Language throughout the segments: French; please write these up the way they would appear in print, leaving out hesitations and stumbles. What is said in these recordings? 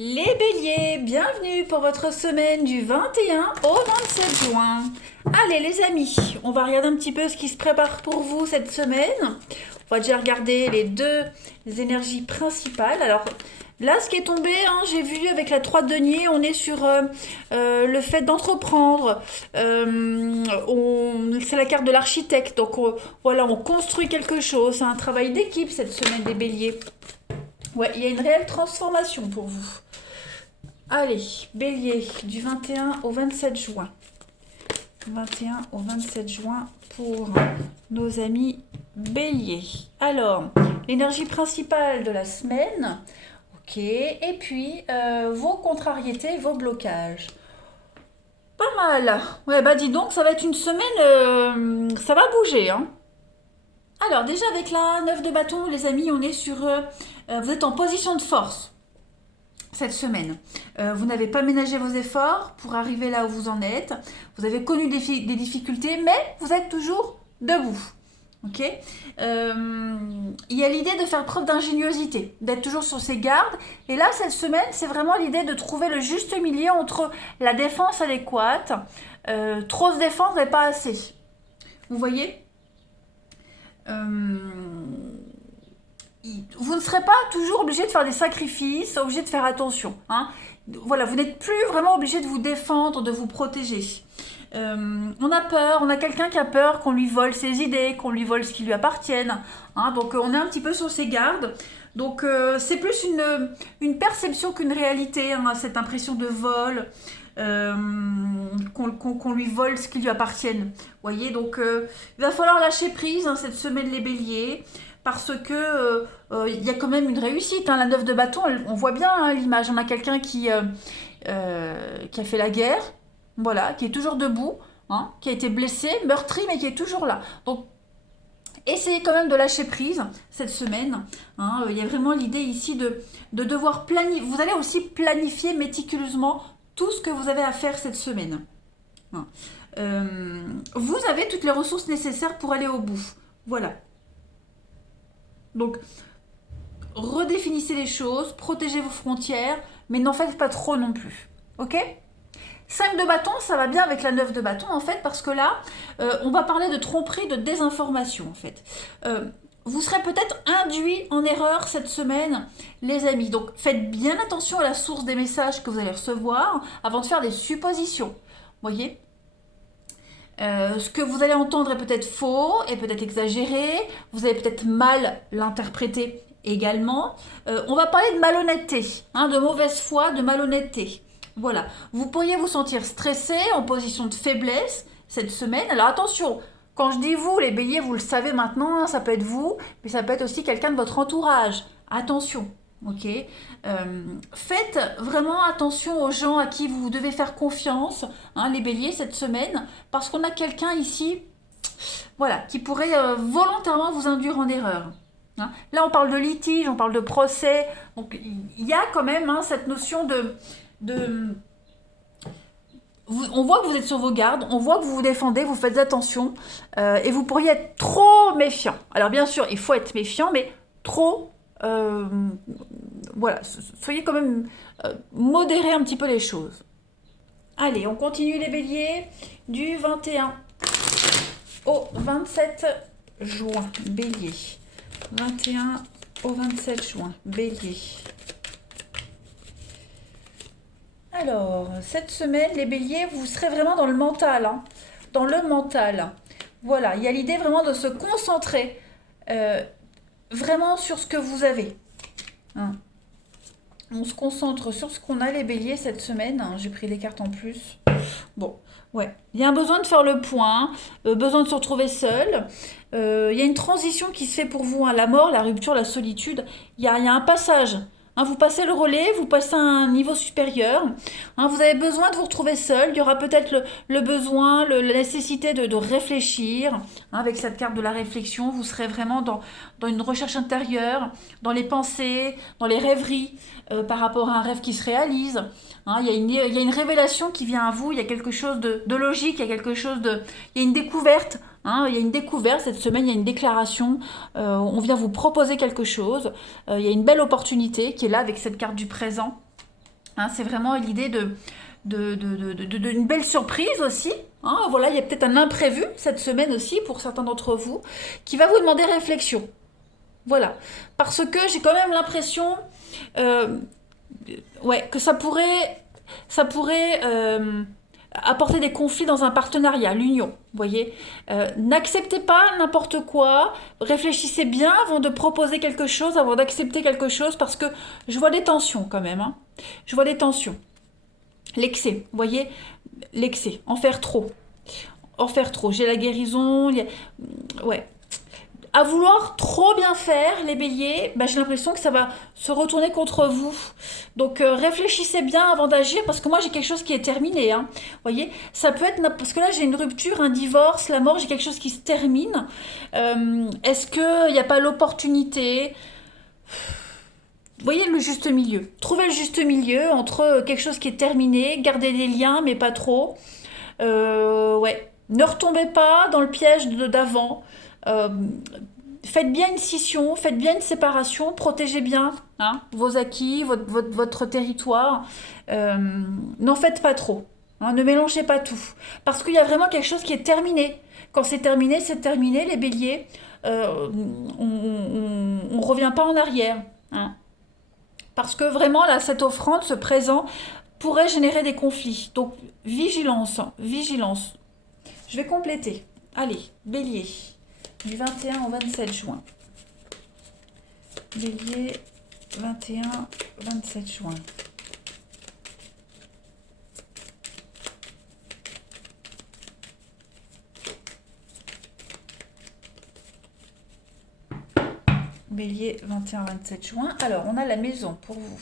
Les béliers, bienvenue pour votre semaine du 21 au 27 juin. Allez les amis, on va regarder un petit peu ce qui se prépare pour vous cette semaine. On va déjà regarder les deux énergies principales. Alors là, ce qui est tombé, j'ai vu avec la 3 de denier, on est sur le fait d'entreprendre. C'est la carte de l'architecte, donc voilà, on construit quelque chose. C'est un travail d'équipe cette semaine des béliers. Ouais, il y a une réelle transformation pour vous. Allez, bélier, du 21 au 27 juin. 21 au 27 juin pour nos amis béliers. Alors, l'énergie principale de la semaine. Ok, et puis vos contrariétés, vos blocages. Pas mal. Ouais, bah dis donc, ça va être une semaine, ça va bouger, hein. Alors, déjà avec la 9 de bâton, les amis, on est sur... vous êtes en position de force cette semaine. Vous n'avez pas ménagé vos efforts pour arriver là où vous en êtes. Vous avez connu des difficultés, mais vous êtes toujours debout. Ok. Il y a l'idée de faire preuve d'ingéniosité, d'être toujours sur ses gardes. Et là, cette semaine, c'est vraiment l'idée de trouver le juste milieu entre la défense adéquate, trop se défendre et pas assez. Vous voyez, vous ne serez pas toujours obligé de faire des sacrifices, obligé de faire attention. Hein. Voilà, vous n'êtes plus vraiment obligé de vous défendre, de vous protéger. On a peur, on a quelqu'un qui a peur qu'on lui vole ses idées, qu'on lui vole ce qui lui appartienne. Hein. Donc on est un petit peu sur ses gardes. Donc c'est plus une perception qu'une réalité, hein, cette impression de vol, qu'on lui vole ce qui lui appartienne. Vous voyez, donc il va falloir lâcher prise, hein, cette semaine les béliers. Parce que il y a quand même une réussite. Hein. La 9 de bâton, on voit bien, hein, l'image. On a quelqu'un qui a fait la guerre, voilà, qui est toujours debout, hein, qui a été blessé, meurtri, mais qui est toujours là. Donc, essayez quand même de lâcher prise cette semaine. Hein. Il y a vraiment l'idée ici de devoir planifier. Vous allez aussi planifier méticuleusement tout ce que vous avez à faire cette semaine. Hein. Vous avez toutes les ressources nécessaires pour aller au bout. Voilà. Donc, redéfinissez les choses, protégez vos frontières, mais n'en faites pas trop non plus. Ok ? 5 de bâton, ça va bien avec la 9 de bâton, en fait, parce que là, on va parler de tromperie, de désinformation, en fait. Vous serez peut-être induit en erreur cette semaine, les amis. Donc, faites bien attention à la source des messages que vous allez recevoir avant de faire des suppositions. Vous voyez ? Ce que vous allez entendre est peut-être faux, est peut-être exagéré, vous allez peut-être mal l'interpréter également. On va parler de malhonnêteté, hein, de mauvaise foi, de malhonnêteté. Voilà, vous pourriez vous sentir stressé, en position de faiblesse cette semaine. Alors attention, quand je dis vous, les béliers, vous le savez maintenant, hein, ça peut être vous, mais ça peut être aussi quelqu'un de votre entourage. Attention. Ok, faites vraiment attention aux gens à qui vous devez faire confiance, hein, les béliers, cette semaine, parce qu'on a quelqu'un ici, voilà, qui pourrait volontairement vous induire en erreur. Hein. Là, on parle de litige, on parle de procès, donc il y a quand même, hein, cette notion on voit que vous êtes sur vos gardes, on voit que vous vous défendez, vous faites attention, et vous pourriez être trop méfiant. Alors bien sûr, il faut être méfiant, mais trop... voilà, soyez quand même modérez un petit peu les choses. Allez, on continue les béliers du 21 au 27 juin. Bélier. 21 au 27 juin. Bélier. Alors, cette semaine, les béliers, vous serez vraiment dans le mental. Hein, dans le mental. Voilà, il y a l'idée vraiment de se concentrer vraiment sur ce que vous avez. Hein. On se concentre sur ce qu'on a les béliers cette semaine. Hein. J'ai pris des cartes en plus. Bon, ouais. Il y a un besoin de faire le point, besoin de se retrouver seul. Il y a une transition qui se fait pour vous. Hein. La mort, la rupture, la solitude. Il y a un passage. Hein, vous passez le relais, vous passez à un niveau supérieur. Hein, vous avez besoin de vous retrouver seul. Il y aura peut-être le besoin, la nécessité de réfléchir. Hein, avec cette carte de la réflexion, vous serez vraiment dans une recherche intérieure, dans les pensées, dans les rêveries, par rapport à un rêve qui se réalise. Hein, il y a une révélation qui vient à vous, il y a quelque chose de logique, il y a quelque chose de... Il y a une découverte. Hein, il y a une découverte cette semaine, il y a une déclaration, on vient vous proposer quelque chose, il y a une belle opportunité qui est là avec cette carte du présent. hein, c'est vraiment l'idée d'une belle surprise aussi. Hein. Voilà, il y a peut-être un imprévu cette semaine aussi pour certains d'entre vous qui va vous demander réflexion. Voilà, parce que j'ai quand même l'impression euh, ouais, que ça pourrait apporter des conflits dans un partenariat, l'union. Vous voyez, n'acceptez pas n'importe quoi, réfléchissez bien avant de proposer quelque chose, avant d'accepter quelque chose, parce que je vois des tensions quand même. Hein. Je vois des tensions. L'excès, vous voyez, l'excès, en faire trop. En faire trop. J'ai la guérison, ouais. À vouloir trop bien faire, les béliers, bah, j'ai l'impression que ça va se retourner contre vous. Donc réfléchissez bien avant d'agir, parce que moi j'ai quelque chose qui est terminé. Hein. Vous voyez, ça peut être, parce que là j'ai une rupture, un divorce, la mort, j'ai quelque chose qui se termine. Est-ce qu'il n'y a pas l'opportunité? Vous voyez le juste milieu. Trouvez le juste milieu entre quelque chose qui est terminé, garder des liens, mais pas trop. Ouais. Ne retombez pas dans le piège d'avant. Euh, Faites bien une scission, faites bien une séparation, protégez bien hein, vos acquis, votre territoire. Euh, N'en faites pas trop. Hein, ne mélangez pas tout. Parce qu'il y a vraiment quelque chose qui est terminé. Quand c'est terminé, les béliers. On ne revient pas en arrière. Hein. Parce que vraiment, là, cette offrande, ce présent, pourrait générer des conflits. Donc, vigilance, vigilance. Je vais compléter. Allez, bélier, du 21 au 27 juin. Bélier, 21-27 juin. Bélier, 21-27 juin. Alors, on a la maison pour vous.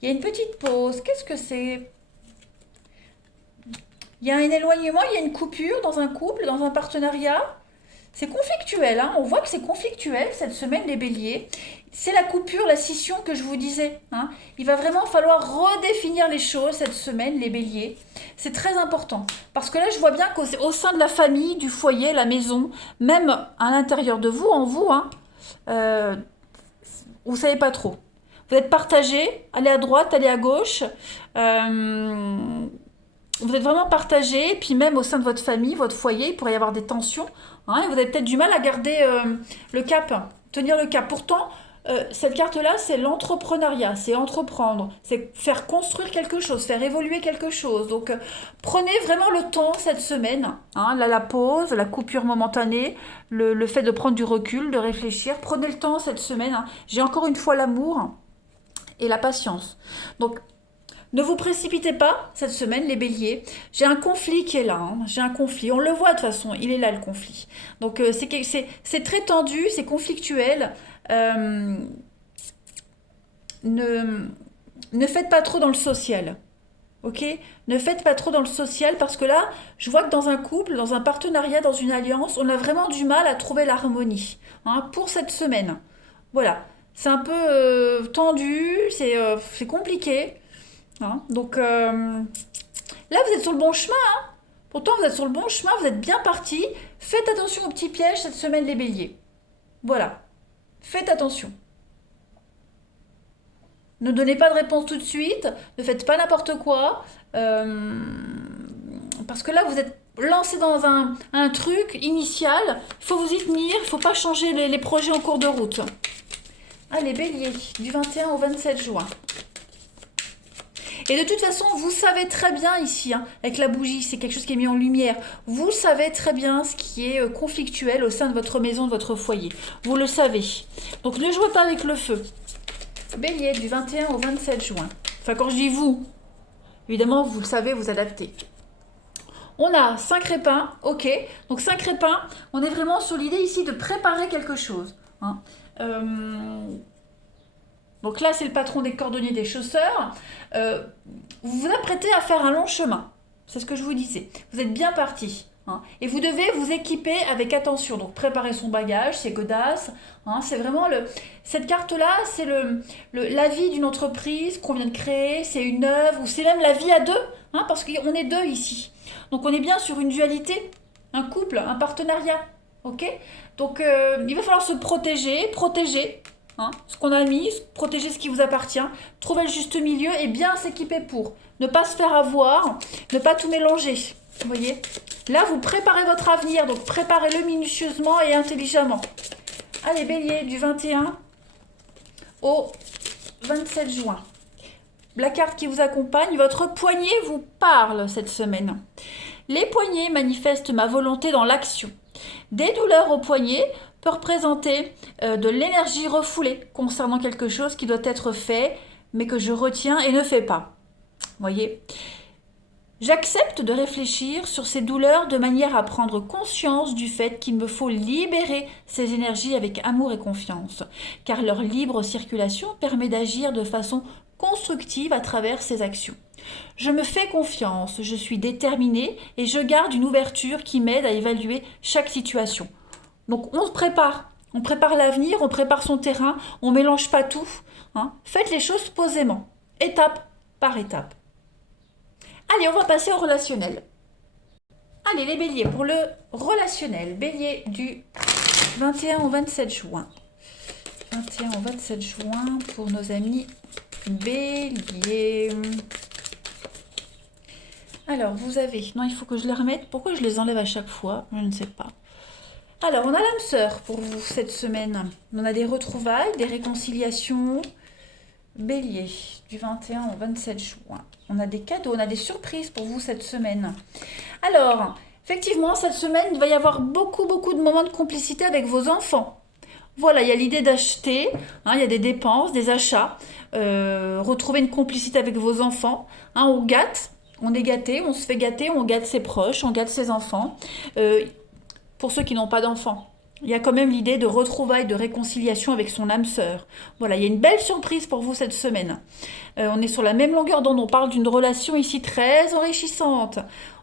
Il y a une petite pause. Qu'est-ce que c'est? Il y a un éloignement, il y a une coupure dans un couple, dans un partenariat. C'est conflictuel, hein. On voit que c'est conflictuel cette semaine, les béliers. C'est la coupure, la scission que je vous disais. Hein. Il va vraiment falloir redéfinir les choses cette semaine, les béliers. C'est très important. Parce que là, je vois bien qu'au sein de la famille, du foyer, la maison, même à l'intérieur de vous, en vous, hein, euh, vous ne savez pas trop. Vous êtes partagé, allez à droite, allez à gauche. Vous êtes vraiment partagé, et puis même au sein de votre famille, votre foyer, il pourrait y avoir des tensions. Hein, et vous avez peut-être du mal à garder le cap, tenir le cap. Pourtant, cette carte-là, c'est l'entrepreneuriat, c'est entreprendre, c'est faire construire quelque chose, faire évoluer quelque chose. Donc, prenez vraiment le temps cette semaine. Hein, là, la pause, la coupure momentanée, le fait de prendre du recul, de réfléchir. Prenez le temps cette semaine. Hein. J'ai encore une fois l'amour et la patience. Donc, ne vous précipitez pas cette semaine, les béliers. J'ai un conflit qui est là. Hein. J'ai un conflit. On le voit de toute façon. Il est là, le conflit. Donc, c'est très tendu, c'est conflictuel. Ne, ne faites pas trop dans le social. Ok? Ne faites pas trop dans le social parce que là, je vois que dans un couple, dans un partenariat, dans une alliance, on a vraiment du mal à trouver l'harmonie hein, pour cette semaine. Voilà. C'est un peu tendu, c'est compliqué. Hein. Donc là, vous êtes sur le bon chemin. Hein. Pourtant, vous êtes sur le bon chemin, vous êtes bien parti. Faites attention aux petits pièges cette semaine, les béliers. Voilà. Faites attention. Ne donnez pas de réponse tout de suite. Ne faites pas n'importe quoi. Parce que là, vous êtes lancé dans un truc initial. Il faut vous y tenir. Il ne faut pas changer les projets en cours de route. Allez, bélier, du 21 au 27 juin. Et de toute façon, vous savez très bien ici, hein, avec la bougie, c'est quelque chose qui est mis en lumière. Vous savez très bien ce qui est conflictuel au sein de votre maison, de votre foyer. Vous le savez. Donc ne jouez pas avec le feu. Bélier, du 21 au 27 juin. Enfin, quand je dis vous, évidemment, vous le savez, vous adaptez. On a 5 répins, ok. Donc 5 répins, on est vraiment sur l'idée ici de préparer quelque chose. Hein. Donc là, c'est le patron des cordonniers des chausseurs. Vous vous apprêtez à faire un long chemin. C'est ce que je vous disais. Vous êtes bien parti. Hein, et vous devez vous équiper avec attention. Donc préparer son bagage, c'est godasses. Hein, c'est vraiment cette carte-là, c'est la vie d'une entreprise qu'on vient de créer. C'est une œuvre ou c'est même la vie à deux. Hein, parce qu'on est deux ici. Donc on est bien sur une dualité, un couple, un partenariat. Ok. Donc il va falloir se protéger. hein, ce qu'on a mis, protéger ce qui vous appartient, trouver le juste milieu et bien s'équiper pour. Ne pas se faire avoir, ne pas tout mélanger. Vous voyez? Là, vous préparez votre avenir, donc préparez-le minutieusement et intelligemment. Allez, Bélier, du 21 au 27 juin. La carte qui vous accompagne, votre poignet vous parle cette semaine. Les poignets manifestent ma volonté dans l'action. Des douleurs au poignet peuvent représenter de l'énergie refoulée concernant quelque chose qui doit être fait, mais que je retiens et ne fais pas. Voyez, j'accepte de réfléchir sur ces douleurs de manière à prendre conscience du fait qu'il me faut libérer ces énergies avec amour et confiance, car leur libre circulation permet d'agir de façon constructive à travers ces actions. Je me fais confiance, je suis déterminée et je garde une ouverture qui m'aide à évaluer chaque situation. Donc on prépare l'avenir, on prépare son terrain, on ne mélange pas tout. Hein. Faites les choses posément, étape par étape. Allez, on va passer au relationnel. Allez, les béliers, pour le relationnel. Bélier du 21 au 27 juin. 21 au 27 juin pour nos amis béliers. Alors, vous avez... Non, il faut que je les remette. Pourquoi je les enlève à chaque fois? Je ne sais pas. Alors, on a l'âme sœur pour vous cette semaine. On a des retrouvailles, des réconciliations. Bélier, du 21 au 27 juin. On a des cadeaux, on a des surprises pour vous cette semaine. Alors, effectivement, cette semaine, il va y avoir beaucoup de moments de complicité avec vos enfants. Voilà, il y a l'idée d'acheter, hein, il y a des dépenses, des achats. Retrouver une complicité avec vos enfants. Hein, on gâte, on est gâté, on se fait gâter, on gâte ses proches, on gâte ses enfants. Pour ceux qui n'ont pas d'enfants. Il y a quand même l'idée de retrouvailles, de réconciliation avec son âme sœur. Voilà, il y a une belle surprise pour vous cette semaine. On est sur la même longueur d'onde, on parle d'une relation ici très enrichissante.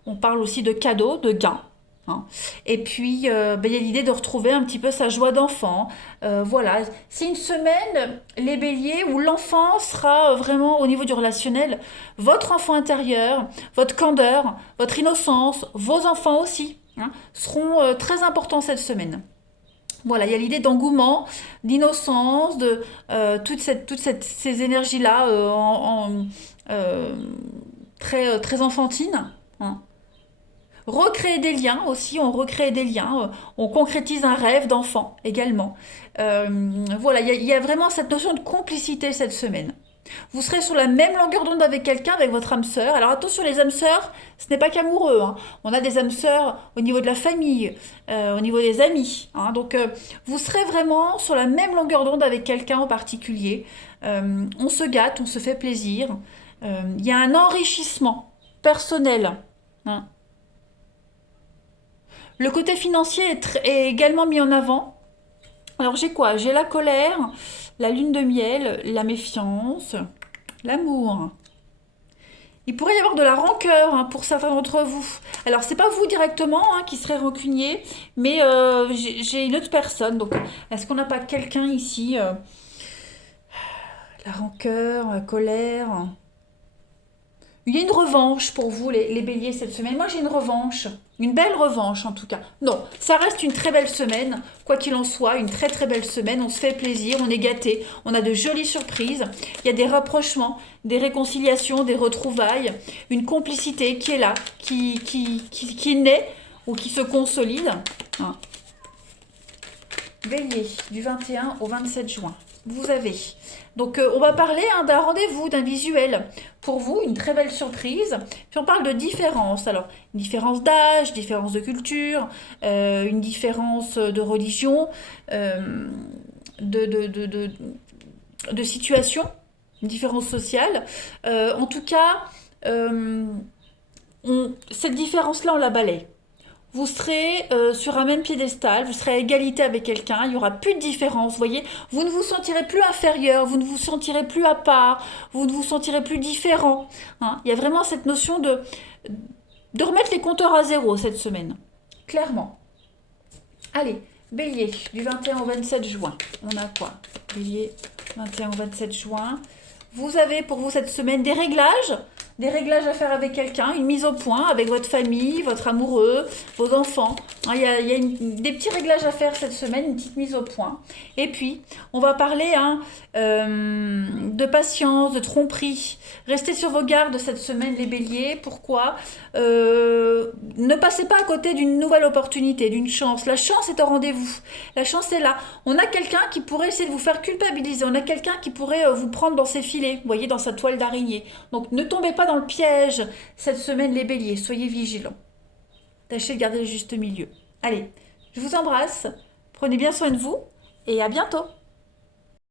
On parle aussi de cadeaux, de gains. Hein. Et puis, il y a l'idée de retrouver un petit peu sa joie d'enfant. Voilà, c'est une semaine, les béliers, où l'enfant sera vraiment au niveau du relationnel. Votre enfant intérieur, votre candeur, votre innocence, vos enfants aussi, hein, seront très importants cette semaine. Voilà, il y a l'idée d'engouement, d'innocence, de toutes ces énergies-là très enfantines. Hein. Recréer des liens aussi, on recrée des liens, on concrétise un rêve d'enfant également. Voilà, il y a vraiment cette notion de complicité cette semaine. Vous serez sur la même longueur d'onde avec quelqu'un, avec votre âme sœur. Alors attention, les âmes sœurs, ce n'est pas qu'amoureux. Hein. On a des âmes sœurs au niveau de la famille, au niveau des amis. Hein. Donc vous serez vraiment sur la même longueur d'onde avec quelqu'un en particulier. On se gâte, on se fait plaisir. Il y a un enrichissement personnel. Hein. Le côté financier est également mis en avant. Alors j'ai quoi? J'ai la colère, la lune de miel, la méfiance, l'amour. Il pourrait y avoir de la rancœur hein, pour certains d'entre vous. Alors c'est pas vous directement hein, qui serez rancunier, mais j'ai une autre personne. Donc est-ce qu'on n'a pas quelqu'un ici la rancœur, la colère. Il y a une revanche pour vous, les béliers, cette semaine. Moi, j'ai une revanche. Une belle revanche, en tout cas. Non, ça reste une très belle semaine. Quoi qu'il en soit, une très belle semaine. On se fait plaisir, on est gâtés. On a de jolies surprises. Il y a des rapprochements, des réconciliations, des retrouvailles. Une complicité qui est là, qui naît ou qui se consolide. Hein. Bélier, du 21 au 27 juin. Vous avez. Donc, on va parler d'un rendez-vous, d'un visuel. Pour vous, une très belle surprise. Puis on parle de différence. Alors, une différence d'âge, différence de culture, une différence de religion, de situation, une différence sociale. En tout cas, cette différence-là, on la balaye. Vous serez sur un même piédestal, vous serez à égalité avec quelqu'un, il n'y aura plus de différence, vous voyez. Vous ne vous sentirez plus inférieur, vous ne vous sentirez plus à part, vous ne vous sentirez plus différent. Hein. Il y a vraiment cette notion de remettre les compteurs à zéro cette semaine, clairement. Allez, Bélier, du 21 au 27 juin, on a quoi? Bélier, 21 au 27 juin. Vous avez pour vous cette semaine des réglages des réglages à faire avec quelqu'un, une mise au point avec votre famille, votre amoureux, vos enfants. Hein, il y a des petits réglages à faire cette semaine, une petite mise au point. Et puis, on va parler de patience, de tromperie. Restez sur vos gardes cette semaine, les béliers. Pourquoi ne passez pas à côté d'une nouvelle opportunité, d'une chance. La chance est au rendez-vous. La chance est là. On a quelqu'un qui pourrait essayer de vous faire culpabiliser. On a quelqu'un qui pourrait vous prendre dans ses filets, vous voyez, dans sa toile d'araignée. Donc ne tombez pas dans le piège cette semaine, les béliers. Soyez vigilants. Tâchez de garder le juste milieu. Allez, je vous embrasse. Prenez bien soin de vous et à bientôt.